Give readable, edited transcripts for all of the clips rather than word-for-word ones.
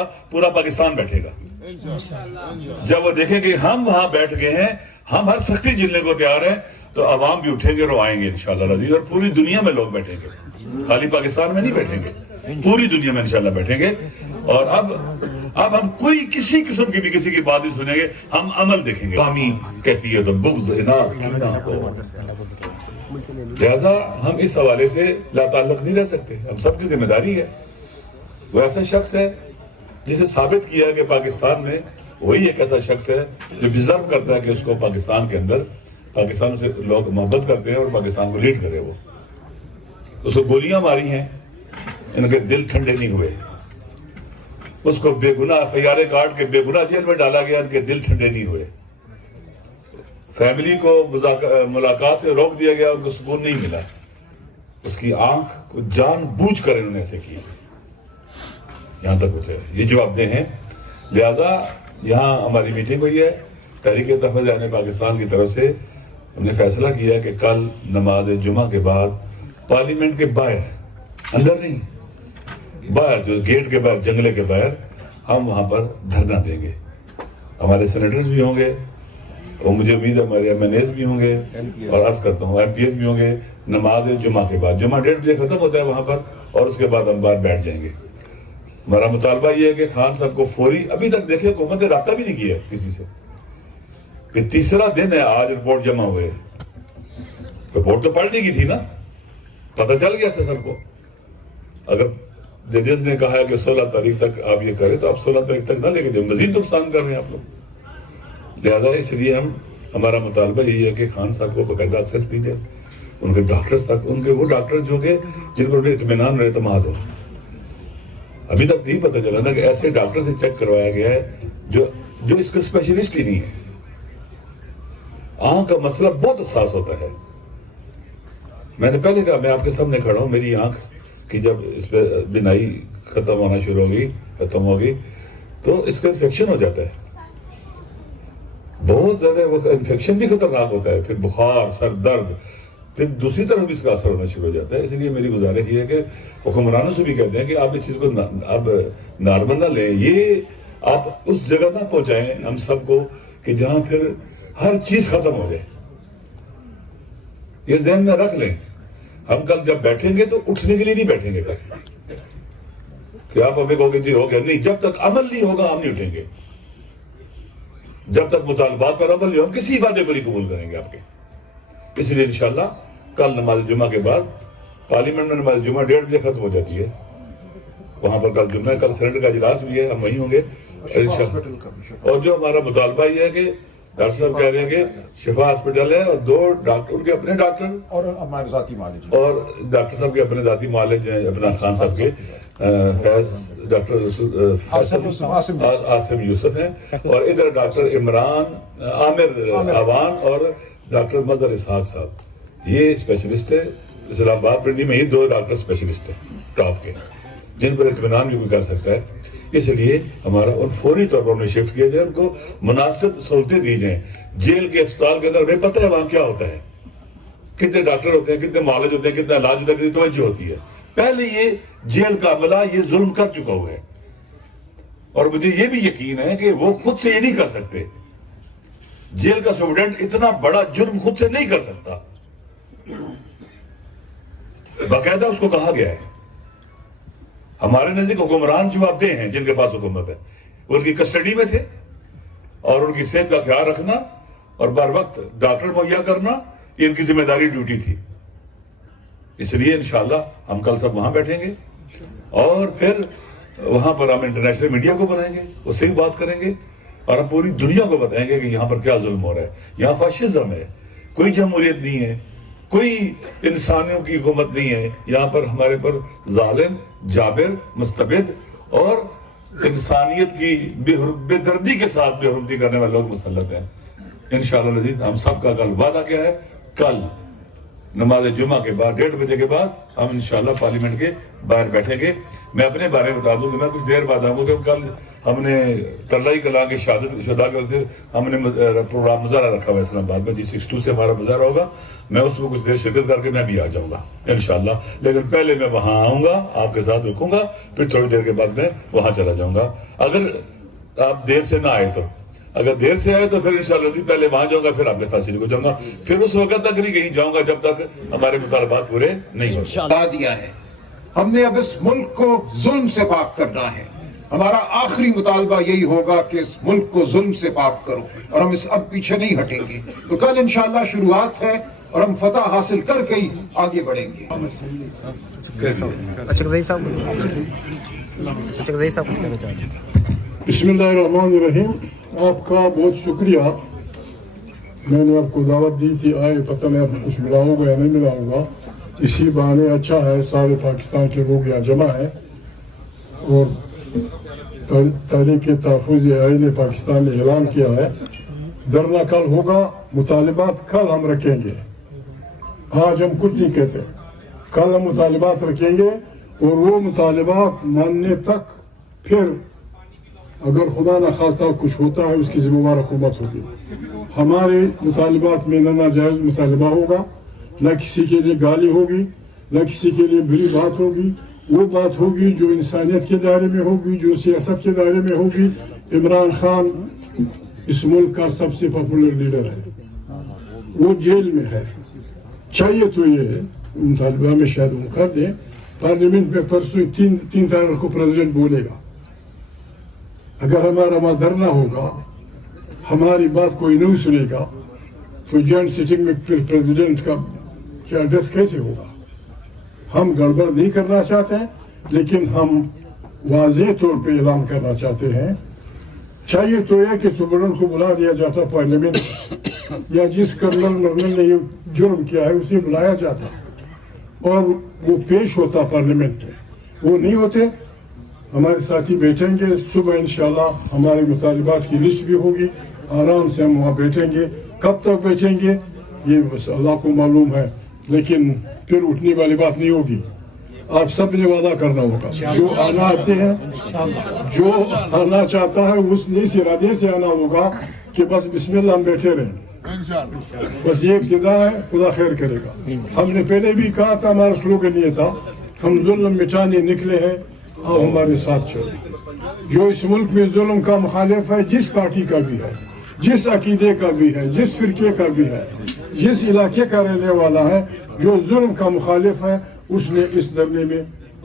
انشاءاللہ پورا پاکستان بیٹھے گا. جب وہ دیکھیں کہ ہم وہاں بیٹھ گئے ہیں, ہم ہر سختی جھیلنے کو تیار ہیں, تو عوام بھی اٹھیں گے اور آئیں گے انشاءاللہ العزیز, اور پوری دنیا میں لوگ بیٹھیں گے, خالی پاکستان میں نہیں بیٹھیں گے, پوری دنیا میں انشاءاللہ بیٹھیں گے. اور اب ہم کوئی کسی قسم کی بھی کسی کی بات نہیں سنیں گے, ہم عمل دیکھیں گے, قومی کیفیت و بغض لہذا ہم اس حوالے سے لا تعلق نہیں رہ سکتے, ہم سب کی ذمہ داری ہے. وہ ایسا شخص ہے جسے ثابت کیا کہ پاکستان میں وہی ایک ایسا شخص ہے جو ڈیزرو کرتا ہے کہ اس کو پاکستان کے اندر, پاکستان سے لوگ محبت کرتے ہیں اور پاکستان کو لیڈ کرے. وہ اس کو گولیاں ماری ہیں, ان کے دل ٹھنڈے نہیں ہوئے. اس کو بے گناہ فیارے کاٹ کے بے گناہ جیل میں ڈالا گیا, ان کے دل ٹھنڈے نہیں ہوئے. فیملی کو ملاقات سے روک دیا گیا, ان کو سکون نہیں ملا. اس کی آنکھ کو جان بوجھ کر انہوں نے ایسے کی, یہاں تک ہوتے ہیں. یہ جواب دہ ہیں. لہذا یہاں ہماری میٹنگ ہوئی ہے, تحریک تحفظ عین پاکستان کی طرف سے ہم نے فیصلہ کیا ہے کہ کل نماز جمعہ کے بعد پارلیمنٹ کے باہر, اندر نہیں, باہر جو گیٹ کے باہر, جنگلے کے باہر, ہم وہاں پر دھرنا دیں گے. ہمارے سینیٹرز بھی ہوں گے, اور مجھے امید ہے ہمارے ایم این ایز بھی ہوں گے, اور عرض کرتا ہوں ایم پی ایز بھی ہوں گے. نماز جمعہ کے بعد, جمعہ 1:30 بجے ختم ہوتا ہے وہاں پر, اور اس کے بعد ہم باہر بیٹھ جائیں گے. ہمارا مطالبہ یہ ہے کہ خان صاحب کو فوری, ابھی تک دیکھیں حکومت نے رابطہ بھی نہیں کیا کسی سے. کہ تیسرا دن ہے آج رپورٹ جمع ہوئے, رپورٹ تو پڑھنے کی تھی نا, پتہ چل گیا تھا سب کو. اگر ججز نے کہا ہے کہ 16 تاریخ تک آپ یہ کریں, تو آپ 16 تاریخ تک نہ لے کے جائیں, مزید نقصان کر رہے ہیں آپ لوگ. لہذا اس لیے ہمارا مطالبہ یہی ہے کہ خان صاحب کو باقاعدہ ایکسیس دی جائے, ان کے ڈاکٹرز تک, ان کے وہ ڈاکٹر جو کہ جن کو اطمینان اور اعتماد ہو. ابھی تک نہیں پتہ چلا نا کہ ایسے ڈاکٹر سے چیک کروایا گیا ہے جو اس کا اسپیشلسٹ ہی نہیں ہے. آنکھ کا مسئلہ بہت حساس ہوتا ہے. میں نے پہلے کہا, میں آپ کے سامنے کھڑا ہوں, میری آنکھ کی جب اس پہ بینائی ختم ہونا شروع ہوگی تو اس کا انفیکشن ہو جاتا ہے, بہت زیادہ. وہ انفیکشن بھی خطرناک ہوتا ہے, پھر بخار, سر درد, پھر دوسری طرف بھی اس کا اثر ہونا شروع ہو جاتا ہے. اس لیے میری گزارش یہ ہے کہ حکمرانوں سے بھی کہتے ہیں کہ آپ اس چیز کو اب نارمل نہ لیں, یہ آپ اس جگہ نہ پہنچائیں ہم سب کو کہ جہاں پھر ہر چیز ختم ہو جائے. یہ ذہن میں رکھ لیں, ہم کل جب بیٹھیں گے تو اٹھنے کے لیے نہیں بیٹھیں گے کہ آپ ہمیں کہو کہ جی ہو گیا. نہیں, جب تک عمل نہیں ہوگا ہم نہیں اٹھیں گے. جب تک مطالبات پر عمل نہیں ہوگا, ہم کسی وعدے کو نہیں قبول کریں گے آپ کے. اس لیے انشاءاللہ کل نماز جمعہ کے بعد, پارلیمنٹ میں نماز جمعہ 1:30 بجے ختم ہو جاتی ہے, وہاں پر کل جمعہ, کل سینٹ کا اجلاس بھی ہے, ہم وہیں ہوں گے اور جو ہمارا مطالبہ یہ ہے کہ ڈاکٹر صاحب کہہ رہے ہیں کہ شفا ہاسپٹل ہے, اور 2 ڈاکٹر, ان کے اپنے ڈاکٹر اور ہمارے ذاتی معالج, اور ڈاکٹر صاحب کے اپنے ذاتی معالج ہیں, اپنا خان صاحب کے ڈاکٹر آصم یوسف ہیں, اور ادھر ڈاکٹر عمران عامر عوان اور ڈاکٹر مظہر اسحاق صاحب. یہ اسپیشلسٹ ہے اسلام آباد پنڈی میں, یہ 2 ڈاکٹر اسپیشلسٹ ہیں ٹاپ کے, جن پر اطمینان بھی کوئی کر سکتا ہے. اس لیے ہمارا ان فوری طور پر انہیں شفٹ کیا جائے, ان کو مناسب سہولتیں دی جائیں. جیل کے اسپتال کے اندر ہمیں پتہ ہے وہاں کیا ہوتا ہے, کتنے ڈاکٹر ہوتے ہیں, کتنے معالج ہوتے ہیں, کتنا علاج ہوتا ہے, کتنی توجہ ہوتی ہے. پہلے یہ جیل کا عملہ یہ ظلم کر چکا ہوا ہے, اور مجھے یہ بھی یقین ہے کہ وہ خود سے یہ نہیں کر سکتے. جیل کا سپرڈنٹ اتنا بڑا جرم خود سے نہیں کر سکتا, باقاعدہ اس کو کہا گیا ہے. ہمارے نزدیک حکمران جواب دہ ہیں جن کے پاس حکومت ہے, وہ ان کی کسٹڈی میں تھے, اور ان کی صحت کا خیال رکھنا اور بر وقت ڈاکٹر مہیا کرنا یہ ان کی ذمہ داری, ڈیوٹی تھی. اس لیے انشاءاللہ ہم کل سب وہاں بیٹھیں گے, اور پھر وہاں پر ہم انٹرنیشنل میڈیا کو بنائیں گے, اس سے بھی بات کریں گے, اور ہم پوری دنیا کو بتائیں گے کہ یہاں پر کیا ظلم ہو رہا ہے. یہاں فاشزم ہے, کوئی جمہوریت نہیں ہے, کوئی انسانیوں کی حکومت نہیں ہے. یہاں پر ہمارے پر ظالم, جابر, مستبد اور انسانیت کی بے دردی کے ساتھ بے حرمتی کرنے والے لوگ مسلط ہیں. انشاءاللہ العزیز ہم سب کا کل وعدہ کیا ہے, کل نماز جمعہ کے بعد 1:30 بجے کے بعد ہم انشاءاللہ پارلیمنٹ کے باہر بیٹھیں گے. میں اپنے بارے میں بتا دوں کہ میں کچھ دیر بعد آؤں گا. کل ہم نے طلعہ کلاں کی شہادت شدا کرتے ہم نے پروگرام مظاہرہ رکھا ہوا اسلام آباد میں G62 سے ہمارا مظاہرہ ہوگا. میں اس میں کچھ دیر شرکت کر کے میں بھی آ جاؤں گا انشاءاللہ. لیکن پہلے میں وہاں آؤں گا, آپ کے ساتھ رکوں گا, پھر تھوڑی دیر کے بعد میں وہاں چلا جاؤں گا. اگر آپ دیر سے نہ آئے تو, اگر دیر سے آئے تو پھر انشاءاللہ پہلے وہاں جاؤں گا, پھر آپ کے ساتھ شریک ہو جاؤں گا. پھر اس وقت تک نہیں کہیں جاؤں گا جب تک ہمارے مطالبات پورے نہیں ہو. بتا دیا ہے ہم نے اب اس ملک کو ظلم سے پاک کرنا ہے. ہمارا آخری مطالبہ یہی ہوگا کہ اس ملک کو ظلم سے پاک کرو, اور ہم اس اب پیچھے نہیں ہٹیں گے. تو کل انشاءاللہ شروعات ہے اور ہم فتح حاصل کر کے ہی آگے بڑھیں گے. بسم اللہ الرحمن الرحیم. آپ کا بہت شکریہ. میں نے آپ کو دعوت دی تھی, آئے, پتہ نہیں آپ کو کچھ ملاؤں گا یا نہیں ملاؤں گا. اسی بہانے اچھا ہے سارے پاکستان کے لوگ یہاں جمع ہیں, اور تحریک تحفظ آئین پاکستان نے اعلان کیا ہے دھرنا کل ہوگا, مطالبات کل ہم رکھیں گے. آج ہم کچھ نہیں کہتے, کل ہم مطالبات رکھیں گے, اور وہ مطالبات ماننے تک پھر اگر خدا نخواستہ کچھ ہوتا ہے اس کی ذمہ دار حکومت ہوگی. ہمارے مطالبات میں نہ ناجائز مطالبہ ہوگا, نہ کسی کے لیے گالی ہوگی, نہ کسی کے لیے بری بات ہوگی. وہ بات ہوگی جو انسانیت کے دائرے میں ہوگی, جو سیاست کے دائرے میں ہوگی. عمران خان اس ملک کا سب سے پاپولر لیڈر ہے, وہ جیل میں ہے. چاہیے تو یہ مطالبہ میں شاید وہ کر دیں. پارلیمنٹ میں پرسوں 3 تاریخ کو پریزیڈنٹ بولے گا. اگر ہمارا وہاں دھرنا ہوگا, ہماری بات کوئی نہیں سنے گا, تو جوائنٹ سیٹنگ میں پھر پریزیڈنٹ کا ایڈریس کیسے ہوگا؟ ہم گڑبڑ نہیں کرنا چاہتے ہیں, لیکن ہم واضح طور پہ اعلان کرنا چاہتے ہیں. چاہیے تو یہ کہ سپرڈنٹ کو بلا دیا جاتا پارلیمنٹ, یا جس کرنل مرنل نے یہ جرم کیا ہے اسے بلایا جاتا اور وہ پیش ہوتا پارلیمنٹ میں. وہ نہیں ہوتے. ہمارے ساتھی بیٹھیں گے صبح انشاءاللہ, ہمارے مطالبات کی لسٹ بھی ہوگی, آرام سے ہم وہاں بیٹھیں گے. کب تک بیٹھیں گے یہ بس اللہ کو معلوم ہے, لیکن پھر اٹھنے والی بات نہیں ہوگی. آپ سب نے وعدہ کرنا ہوگا. جو آنا آتے ہیں, جو آنا چاہتا ہے اس نے اس ارادے سے آنا ہوگا کہ بس بسم اللہ ہم بیٹھے رہیں. بس یہ ابتدا ہے, خدا خیر کرے گا. ہم نے پہلے بھی کہا تھا, ہمارا سلوگن یہ تھا, ہم ظلم مٹانے نکلے ہیں, آپ ہمارے ساتھ چلیں. جو اس ملک میں ظلم کا مخالف ہے, جس پارٹی کا بھی ہے, جس عقیدے کا بھی ہے, جس فرقے کا بھی ہے, جس علاقے کا رہنے والا ہے, جو ظلم کا مخالف ہے, اس نے اس دھرنے میں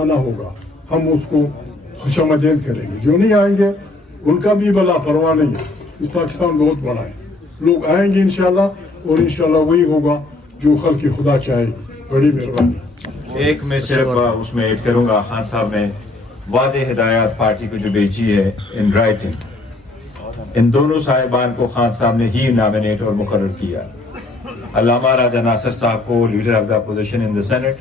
آنا ہوگا. ہم اس کو خوش آمدید کریں گے. جو نہیں آئیں گے ان کا بھی بلا پرواہ نہیں ہے. پاکستان بہت بڑا ہے, لوگ آئیں گے انشاءاللہ, اور انشاءاللہ وہی ہوگا جو خلق خدا چاہے گی. بڑی مہربانی. ایک میں صرف اس میں ایڈ کروں گا, خان صاحب نے واضح ہدایات پارٹی کو جو بھیجی ہے ان رائٹنگ, ان دونوں صاحبان کو خان صاحب نے ہی نامینیٹ اور مقرر کیا. علامہ راجہ ناصر صاحب کو leader of the opposition in the Senate,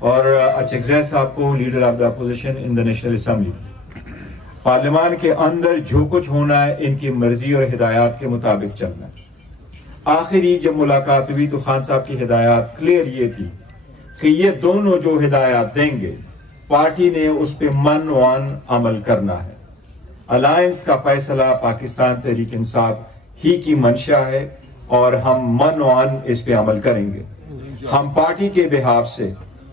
اور اچکزئی صاحب کو leader of the opposition in the National Assembly. پارلیمان کے اندر جو کچھ ہونا ہے ان کی مرضی اور ہدایات کے مطابق چلنا ہے. آخری جب ملاقات ہوئی تو خان صاحب کی ہدایات کلیئر یہ تھی کہ یہ دونوں جو ہدایات دیں گے پارٹی نے اس پہ من عمل کرنا ہے. الائنس کا فیصلہ پاکستان تحریک انصاف ہی کی منشا ہے, اور ہم من اس پہ عمل کریں گے. ہم پارٹی کے بحاف سے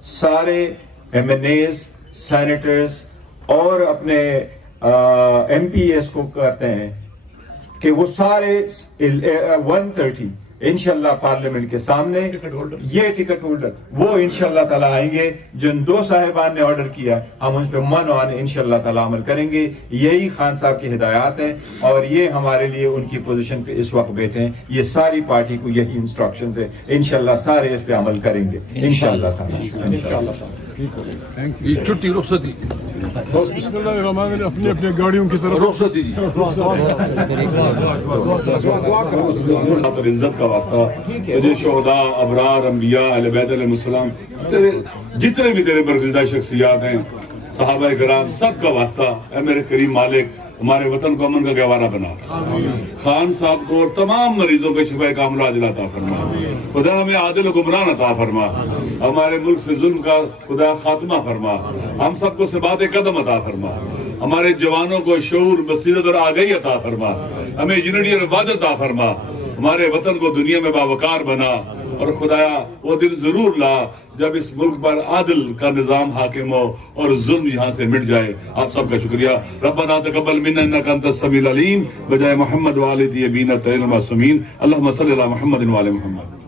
سارے ایم این ایز, سینیٹرز اور اپنے ایم پی ایس کو کہتے ہیں کہ وہ سارے 130 انشاءاللہ پارلیمنٹ کے سامنے, یہ ٹکٹ ہولڈر وہ انشاءاللہ تعالیٰ آئیں گے. جن 2 صاحبان نے آرڈر کیا ہم ان پہ انشاءاللہ تعالیٰ عمل کریں گے. یہی خان صاحب کی ہدایات ہیں, اور یہ ہمارے لیے ان کی پوزیشن پہ اس وقت بیٹھے ہیں. یہ ساری پارٹی کو یہی انسٹرکشنز ہیں, انشاءاللہ سارے اس پہ عمل کریں گے انشاءاللہ تعالیٰ. چھٹی رخصتی بس بسم اللہ الرحمن الرحیم. اپنی اپنے گاڑیوں کی طرف رخصتی دی. اور عزت کا واسطہ تجھے شہداء, ابرار, انبیاء, اہل بیت علیہ السلام, جتنے بھی تیرے برگزیدہ شخصیات ہیں صحابہ کرام سب کا واسطہ اے میرے کریم مالک ہمارے وطن کو امن کا گہوارہ بنا، خان صاحب کو اور تمام مریضوں کے شفا کاملہ عاجلہ عطا فرما، خدا ہمیں عادل حکمران عطا فرما، ہمارے ملک سے ظلم کا خدا خاتمہ فرما، ہم سب کو ثبات قدم عطا فرما، ہمارے جوانوں کو شعور بصیرت اور آگہی عطا فرما، ہمیں یونٹی اور وحدت عطا فرما، ہمارے وطن کو دنیا میں باوقار بنا، اور خدایا وہ دن ضرور لا جب اس ملک پر عادل کا نظام حاکم ہو اور ظلم یہاں سے مٹ جائے۔ آپ سب کا شکریہ۔ ربنا تقبل منا انک انت السمیع العلیم بجائے محمد والد ابینا طاہر المعصومین، اللہم صلی علی محمد وعلی محمد۔